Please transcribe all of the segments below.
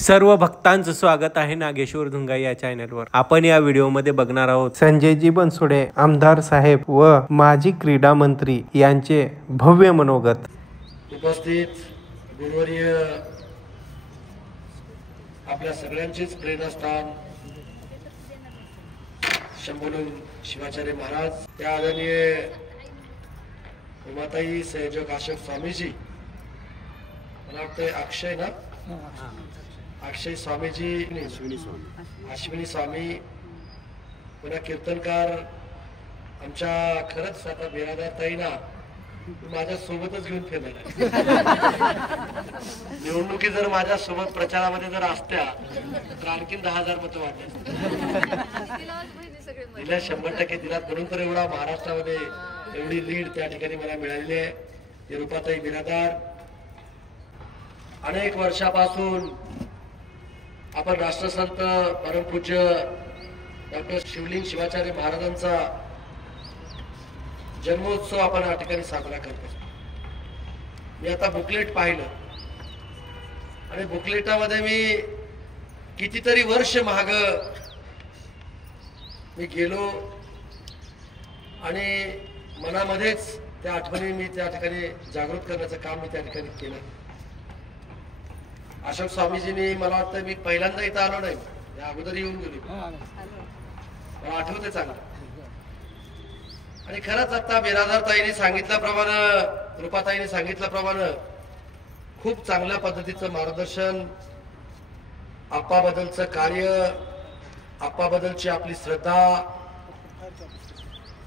सर्व भक्तांचं स्वागत आहे नागेश्वर धुंगा या चॅनलवर। आपण या व्हिडिओमध्ये बघणार आहोत संजयजी बनसोडे आमदार साहेब व माजी क्रीडा मंत्री यांचे भव्य मनोगत। उपस्थित गुरुवर्य आपल्या सगळ्यांचेच प्रेरणास्थान शंभूलिंग शिवाचार्य महाराज, त्या आदरणीय उमाताई संयोजक अशोक स्वामीजी, मला वाटतं अक्षय ना, अक्षय स्वामीजी, अश्विनी स्वामी, पुन्हा कीर्तनकार आमच्या खरंच आता बिरादार ताईना माझ्या सोबतच घेऊन फिरणार निवडणुकीत जर माझ्या सोबत प्रचारामध्ये जर असत्या तर आणखीन 10,000 मतं वाटत दिल्या, 100% दिलात, म्हणून तर एवढा महाराष्ट्रामध्ये एवढी लीड त्या ठिकाणी मला मिळालेली आहे। रूपाताई बिरादार, अनेक वर्षापासून आपण राष्ट्रसंत परमपूज्य डॉक्टर शिवलिंग शिवाचार्य महाराजांचा जन्मोत्सव आपण या ठिकाणी साजरा करतो। मी आता बुकलेट पाहिलं आणि बुकलेटामध्ये मी कितीतरी वर्ष माग मी गेलो आणि मनामध्येच त्या आठवणी मी त्या ठिकाणी जागृत करण्याचं काम मी त्या ठिकाणी केलं। अशोक स्वामीजींनी, मला वाटतं मी पहिल्यांदा इथं आलो नाही, या अगोदर येऊन गेलो, मला आठवते चांगलं। आणि खरंच आता बिरादार ताईने सांगितल्याप्रमाणे, रूपाताईने सांगितल्याप्रमाणे खूप चांगल्या पद्धतीचं मार्गदर्शन, आप्पाबद्दलचं कार्य, आप्पाबद्दलची आपली श्रद्धा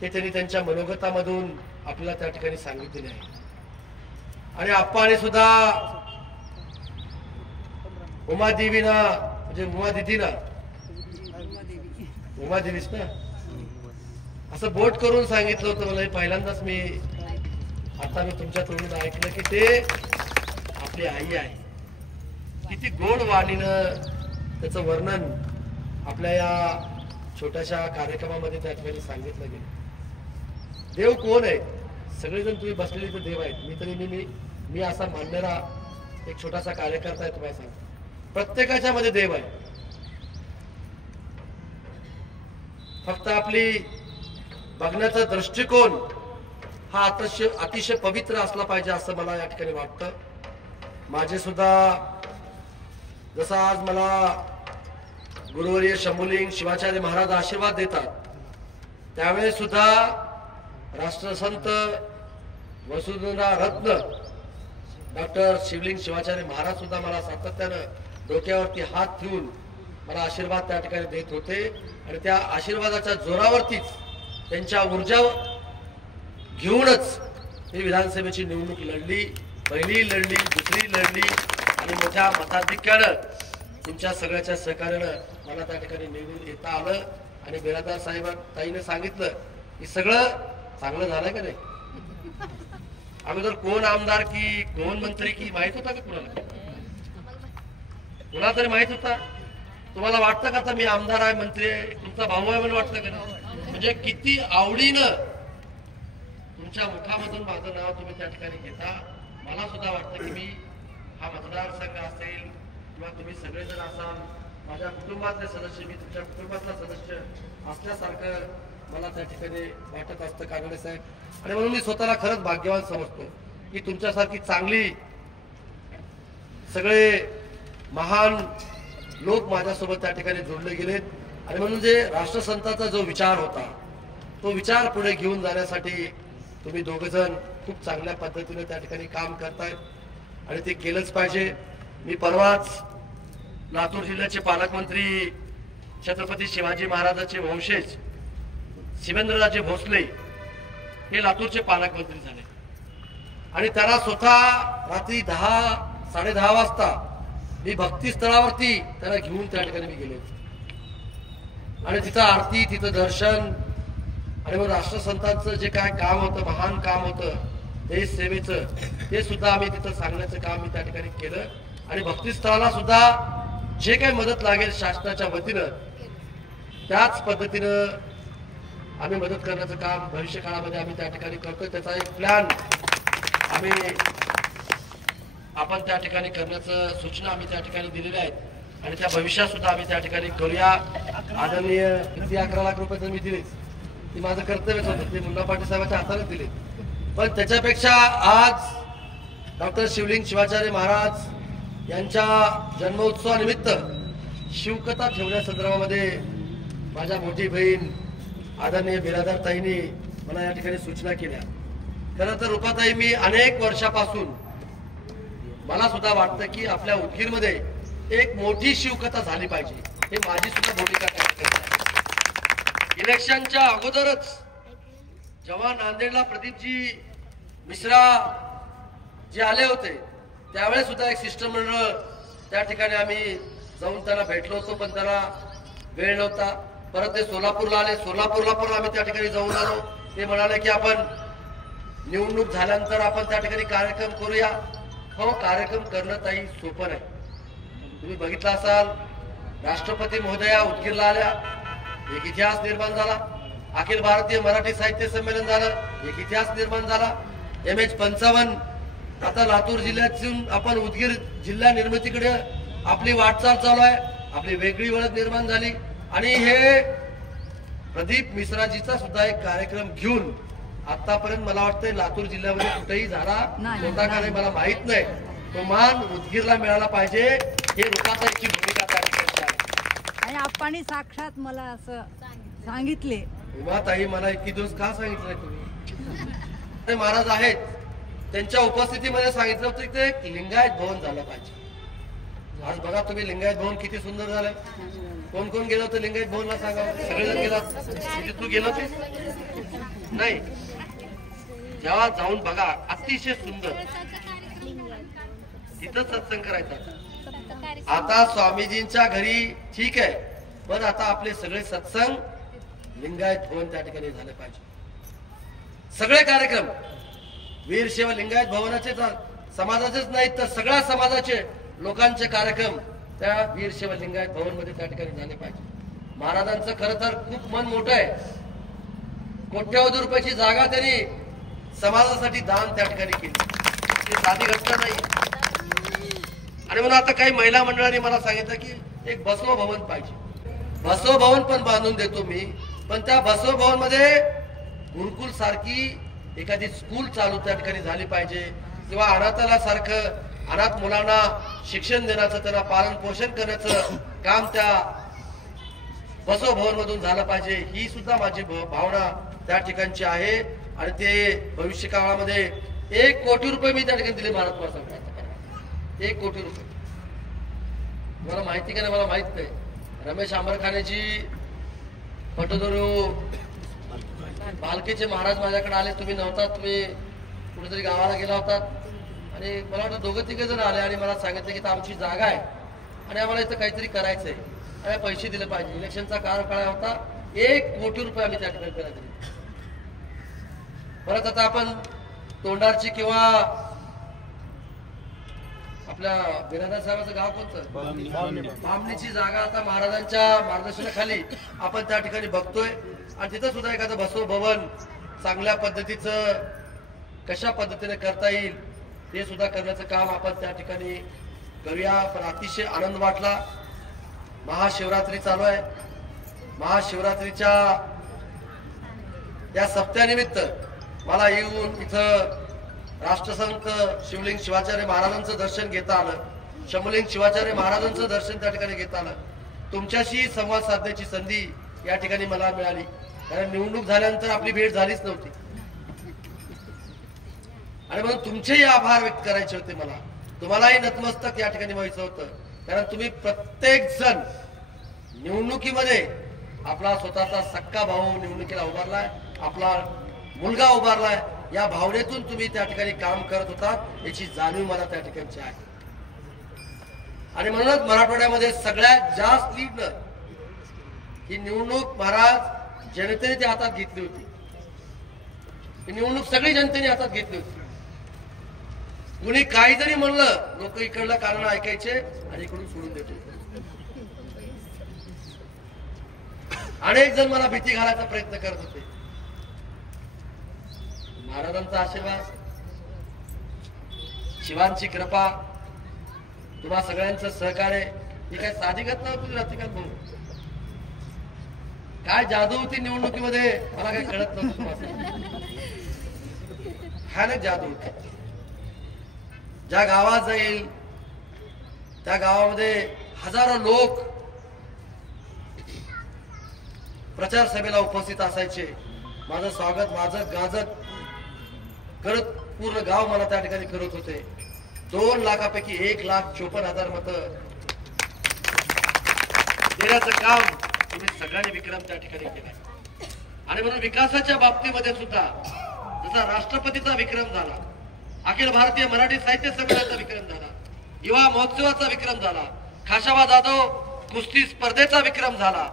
हे त्यांनी त्यांच्या मनोगतामधून आपल्याला त्या ठिकाणी सांगितलेले आहे। आणि आप्पाने सुद्धा उमादेवीना, म्हणजे उमादिदीना, उमादेवीच ना, असं बोट करून सांगितलं होतं मला। पहिल्यांदाच मी आता मी तुमच्या तोंडून ऐकलं की ते आपली आई आहे। किती गोड वाणीनं त्याचं वर्णन आपल्या या छोट्याशा कार्यक्रमामध्ये त्या ठिकाणी सांगितलं गेलं। देव कोण आहे? सगळेजण तुम्ही बसलेले तर देव आहेत, मी तरी मी असा मानणारा एक छोटासा कार्यकर्ता आहे। तुम्हाला सांगतो, प्रत्येकाच्या मध्ये देव आहे, फक्त आपली बघण्याचा दृष्टिकोन हा अतिशय पवित्र असला पाहिजे असं मला या ठिकाणी वाटतं। माझे सुद्धा जसा आज मला गुरुवर्य शंभूलिंग शिवाचार्य महाराज आशीर्वाद देतात, त्यावेळेस सुद्धा राष्ट्रसंत वसुंधरा रत्न डॉक्टर शिवलिंग शिवाचार्य महाराज सुद्धा मला सातत्यानं डोक्यावरती हात ठेवून मला आशीर्वाद त्या ठिकाणी देत होते। आणि त्या आशीर्वादाच्या जोरावरतीच, त्यांच्या ऊर्जा घेऊनच मी विधानसभेची निवडणूक लढली, पहिली लढली, दुसरी लढली आणि मोठ्या मताधिक्यानं तुमच्या सगळ्याच्या सहकार्यानं मला त्या ठिकाणी निवडून येता आलं। आणि बिरादार साहेब ताईने सांगितलं की सगळं चांगलं झालं का नाही? अगोदर कोण आमदार की कोण मंत्री की माहित होता का कुणाला? कुणाला तरी माहित होता? तुम्हाला वाटतं का आता मी आमदार आहे, मंत्री आहे, तुमचा भाऊ आहे म्हणून वाटतं का नाही? म्हणजे किती आवडीनं तुमच्या मुखामधून माझं नाव तुम्ही त्या ठिकाणी घेता। मला सुद्धा वाटतं की मी हा मतदारसंघ असेल किंवा तुम्ही सगळेजण असाल, माझ्या कुटुंबातले सदस्य, मी तुमच्या कुटुंबातला सदस्य असल्यासारखं मला त्या ठिकाणी वाटत असतं कानडे साहेब। आणि म्हणून मी स्वतःला खरंच भाग्यवान समजतो की तुमच्यासारखी चांगली सगळे महान लोक माझ्यासोबत त्या ठिकाणी जोडले गेलेत। आणि म्हणून जे राष्ट्रसंतांचा जो विचार होता, तो विचार पुढे घेऊन जाण्यासाठी तुम्ही दोघेजण खूप चांगल्या पद्धतीने त्या ठिकाणी काम करतायत आणि ते केलंच पाहिजे। मी परवाच लातूर जिल्ह्याचे पालकमंत्री छत्रपती शिवाजी महाराजांचे वंशज शिवेंद्रराजे भोसले हे लातूरचे पालकमंत्री झाले आणि त्याला स्वतः रात्री 10-10:30 वाजता मी भक्ती स्थळावरती त्याला घेऊन त्या ठिकाणी मी गेलो आणि तिथं आरती, तिथं दर्शन आणि मग राष्ट्रसंतांचं जे काय काम होतं, महान काम होतं देश सेवेचं, ते सुद्धा आम्ही तिथं सांगण्याचं काम मी त्या ठिकाणी केलं। आणि भक्ती स्थळाला सुद्धा जे काही मदत लागेल शासनाच्या वतीनं त्याच पद्धतीनं आम्ही मदत करण्याचं काम भविष्य काळामध्ये आम्ही त्या ठिकाणी करतोय। त्याचा एक प्लॅन आम्ही आपण त्या ठिकाणी करण्याचं सूचना आम्ही त्या ठिकाणी दिलेल्या आहेत। आणि त्या भविष्यात सुद्धा आम्ही त्या ठिकाणी करूया. आदरणीय किती 11 लाख रुपये तर मी दिले, ती माझं कर्तव्यच होतं, ते मुन्ना पाटील साहेबांच्या हाताने दिले. पण त्याच्यापेक्षा आज डॉक्टर शिवलिंग शिवाचार्य महाराज यांच्या जन्मोत्सवानिमित्त शिवकथा ठेवण्यासंदर्भामध्ये माझ्या मोठी बहीण आदरणीय बिरादर ताईंनी मला या ठिकाणी सूचना केल्या. खरं तर रुपाताई, मी अनेक वर्षापासून मला सुद्धा वाटतं की आपल्या उदगीरमध्ये एक मोठी शिवकथा झाली पाहिजे, हे माझी सुद्धा भूमिका आहे. इलेक्शनच्या अगोदरच जेव्हा नांदेडला प्रदीपजी मिश्रा जे आले होते त्यावेळेस सुद्धा एक शिष्टमंडळ त्या ठिकाणी आम्ही जाऊन त्यांना भेटलो होतो, पण त्याला वेळ नव्हता. परत ते सोलापूरला आले, सोलापूरला पण आम्ही त्या ठिकाणी जाऊन आलो. ते म्हणाले की आपण निवडणूक झाल्यानंतर आपण त्या ठिकाणी कार्यक्रम करूया. हो, कार्यक्रम करणं ताई सोपं नाही. तुम्ही बघितलं असाल, राष्ट्रपती महोदया उदगीरला आल्या, एक इतिहास निर्माण झाला. अखिल भारतीय मराठी साहित्य संमेलन झालं, एक इतिहास निर्माण झाला. MH55 आता लातूर जिल्ह्यातून आपण उदगीर जिल्हा निर्मितीकडे आपली वाटचाल चालू आहे. आपली वेगळी ओळख निर्माण झाली आणि हे प्रदीप मिश्राजीचा सुद्धा एक कार्यक्रम घेऊन आतापर्यंत मला वाटतंय लातूर जिल्ह्यामध्ये कुठेही झाला होता का नाही मला माहित नाही. तो मान उदगीरला मिळाला पाहिजे, हे रुपाताईची भूमिका त्या ठिकाणी आहे. आणि आप्पांनी साक्षात मला असं सांगितले. उमाताई, मला इतकी दिवस का सांगितलंय तुम्ही? ते महाराज आहेत, त्यांच्या उपस्थितीमध्ये सांगितलं होतं की ते लिंगायत भवन झालं पाहिजे. आज बघा तुम्ही लिंगायत भवन किती सुंदर झालंय. कोण कोण गेलं होतं लिंगायत भवनला सांगा? सगळेजण गेला. तू गेलो होते नाही? जेव्हा जाऊन बघा, अतिशय सुंदर. तिथं सत्संग करायचा. आता स्वामीजींच्या घरी ठीक आहे, पण आता आपले सगळे सत्संग लिंगायत भवन त्या ठिकाणी झाले पाहिजे. सगळे कार्यक्रम वीरशैव लिंगायत भवनाचे समाजाचेच नाहीत तर सगळ्या समाजाचे लोकांचे कार्यक्रम त्या वीरशैव लिंगायत भवन मध्ये त्या ठिकाणी झाले पाहिजे. महाराजांचं खरं तर खूप मन मोठं आहे. कोट्यवधी रुपयाची जागा त्यांनी समाजासाठी दान त्या ठिकाणी केली. ते साधी घटना नाही. आणि म्हणून आता काही महिला मंडळांनी मला सांगितलं की एक बसव भवन पाहिजे. बसव भवन पण बांधून देतो मी, पण त्या बसव भवन मध्ये गुरुकुल सारखी एखादी स्कूल चालू त्या ठिकाणी झाली पाहिजे, किंवा अनाथाला सारखं अनाथ मुलांना शिक्षण देण्याचं, त्यांना पालन पोषण करण्याचं काम त्या बसव भवन मधून झालं पाहिजे. ही सुद्धा माझी भावना त्या ठिकाणची आहे. आणि ते भविष्य काळामध्ये 1 कोटी रुपये मी त्या ठिकाणी दिले महाराज सांगतात. 1 कोटी रुपये. मला माहिती का नाही मला माहित नाही. रमेश आंबरखानेची पटोदरू भालकेचे महाराज माझ्याकडे आले. तुम्ही नव्हतात, तुम्ही कुठेतरी गावाला गेला होतात. आणि मला वाटतं 2-3 जण आले आणि मला सांगितलं की आमची जागा आहे आणि आम्हाला इथं काहीतरी करायचंय आणि पैसे दिले पाहिजे. इलेक्शनचा काळ होता. 1 कोटी रुपये आम्ही त्या ठिकाणी दिले. परत आता आपण तोंडारची किंवा आपल्या बिरादर साहेबांचं गाव कोणतं, बामणीची जागा आता महाराजांच्या मार्गदर्शनाखाली आपण त्या ठिकाणी बघतोय. आणि तिथं सुद्धा एखादं बसव भवन चांगल्या पद्धतीचं कशा पद्धतीने करता येईल ते सुद्धा करण्याचं काम आपण त्या ठिकाणी करूया. पण अतिशय आनंद वाटला. महाशिवरात्री चालू आहे. महाशिवरात्रीच्या या सप्त्यानिमित्त मला येऊन इथं राष्ट्रसंत शिवलिंग शिवाचार्य महाराजांचं दर्शन घेता आलं. शंभुलिंग शिवाचार्य महाराजांचं दर्शन त्या ठिकाणी घेता आलं. तुमच्याशी संवाद साधण्याची संधी या ठिकाणी मला मिळाली. कारण निवडणूक झाल्यानंतर आपली भेट झालीच नव्हती. आणि म्हणून तुमचेही आभार व्यक्त करायचे होते. मला तुम्हालाही नतमस्तक या ठिकाणी व्हायचं होतं. कारण तुम्ही प्रत्येक जण निवडणुकीमध्ये आपला स्वतःचा सक्का भाऊ निवडणुकीला उभारलाय, आपला मुलगा उभारलाय. या भावनेतून तुम्ही त्या ठिकाणी काम करत होतात याची जाणीव मला त्या ठिकाणची आहे. आणि म्हणूनच मराठवाड्यामध्ये सगळ्यात जास्त लीडनं ही निवडणूक महाराज जनतेने त्या हातात घेतली होती. ही निवडणूक सगळी जनतेने हातात घेतली होती. कुणी काही जरी म्हणलं लोक इकडलं कारण ऐकायचे आणि इकडून सोडून देत होते. अनेक जण मला भीती घालायचा प्रयत्न करत होते. महाराजांचा आशीर्वाद, शिवांची कृपा, तुम्हा सगळ्यांचं सहकार्य ही काय साधी घटना होती रसिकांत भाऊ? काय जादू होती निवडणुकीमध्ये मला काही कळत नव्हतं. भयानक जादू होती. ज्या गावात जाईल त्या गावामध्ये हजारो लोक प्रचार सभेला उपस्थित असायचे. माझं स्वागत, माझं गाजत करत पूर्ण गाव मला त्या ठिकाणी करत होते. 2 लाखापैकी 1,54,000 मतं देण्याचं काम तुम्ही सगळ्यांनी विक्रम त्या ठिकाणी केलाय. आणि म्हणून विकासाच्या बाबतीमध्ये सुद्धा जसा राष्ट्रपतीचा विक्रम झाला, अखिल भारतीय मराठी साहित्य संमेलनाचा विक्रम झाला, युवा महोत्सवाचा विक्रम झाला, खाशाबा जाधव कुस्ती स्पर्धेचा विक्रम झाला,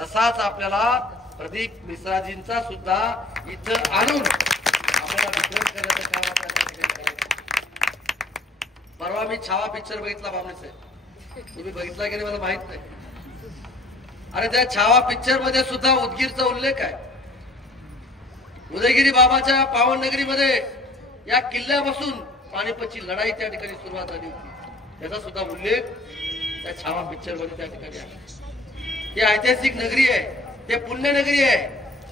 तसाच आपल्याला प्रदीप मिश्राजींचा सुद्धा इथं आणून आपल्याला विक्रम करण्याचं काम आपल्याला करायचं. परवा मी छावा पिक्चर बघितला बाबा साहेब, तुम्ही बघितला की नाही मला माहित नाही. अरे त्या छावा पिक्चर मध्ये सुद्धा उदगीरचा उल्लेख आहे. उदयगिरी बाबाच्या पावननगरीमध्ये या किल्ल्यापासून पानिपतची लढाई त्या ठिकाणी सुरुवात झाली होती, त्याचा सुद्धा उल्लेख त्या छावा पिक्चर मध्ये त्या ठिकाणी आहे. ही ऐतिहासिक नगरी आहे, ते पुण्य नगरी आहे,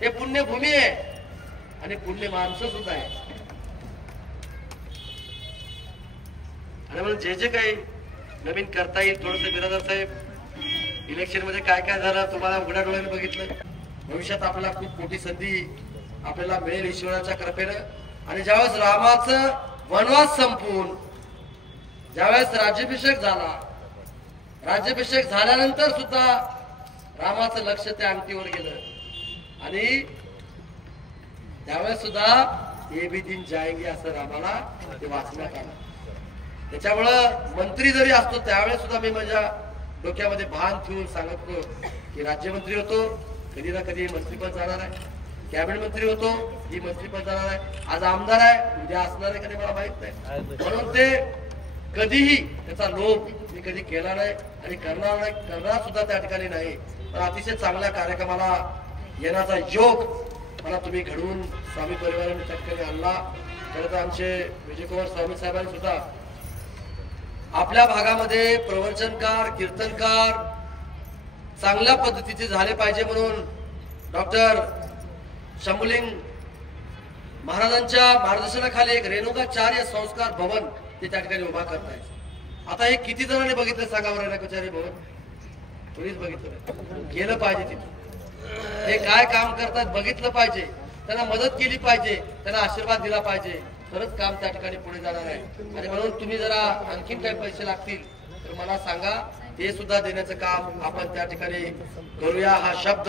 ते पुण्यभूमी आहे आणि पुण्य माणसं सुद्धा आहे. आणि म्हणून जे जे काही नवीन करता येईल थोडस बिरादर साहेब, इलेक्शन मध्ये काय काय झालं तुम्हाला उघड्या डोळ्याने बघितलं. भविष्यात आपल्याला खूप मोठी संधी आपल्याला मिळेल ईश्वराच्या कृपेनं. आणि ज्यावेळेस रामाचं वनवास संपून ज्यावेळेस राज्याभिषेक झाला, राज्याभिषेक झाल्यानंतर सुद्धा रामाचं लक्ष त्या अंगठीवर गेलं आणि त्यावेळेस सुद्धा ये भी दिन जाएंगे असं रामाला ते वाचण्यात आलं. त्याच्यामुळं मंत्री जरी असतो त्यावेळेस सुद्धा मी माझ्या डोक्यामध्ये भान ठेवून सांगत होतो की राज्यमंत्री होतो, कधी ना कधी मंत्रीपद जाणार आहे, कॅबिनेट मंत्री होतो, ही मंत्रीपद जाणार आहे, आज आमदार आहे, उद्या असणार आहे कधी मला माहित नाही. म्हणून ते कधीही त्याचा लोभ मी कधी केला नाही आणि करणार नाही, करणार सुद्धा त्या ठिकाणी नाही. पण अतिशय चांगल्या कार्यक्रमाला येण्याचा योग मला तुम्ही घडवून स्वामी परिवाराने त्या ठिकाणी आणला. खरं तर आमचे विजयकुमार स्वामी साहेबांनी सुद्धा आपल्या भागामध्ये प्रवचनकार, कीर्तनकार चांगल्या पद्धतीचे झाले पाहिजे म्हणून डॉक्टर शंभुलिंग महाराजांच्या मार्गदर्शनाखाली एक रेणुकाचार्य संस्कार भवन ते त्या ठिकाणी उभा करतायत. आता हे किती जणांनी बघितलं सांगा बरं रेणुकाचार्य भवन? कोणीच बघितलं. गेलं पाहिजे तिथे, हे काय काम करतात बघितलं पाहिजे, त्यांना मदत केली पाहिजे, त्यांना आशीर्वाद दिला पाहिजे, तरच काम त्या ठिकाणी पुढे जाणार आहे. आणि म्हणून तुम्ही जरा आणखीन काही पैसे लागतील तर मला सांगा, ते सुद्धा देण्याचं काम आपण त्या ठिकाणी करूया. हा शब्द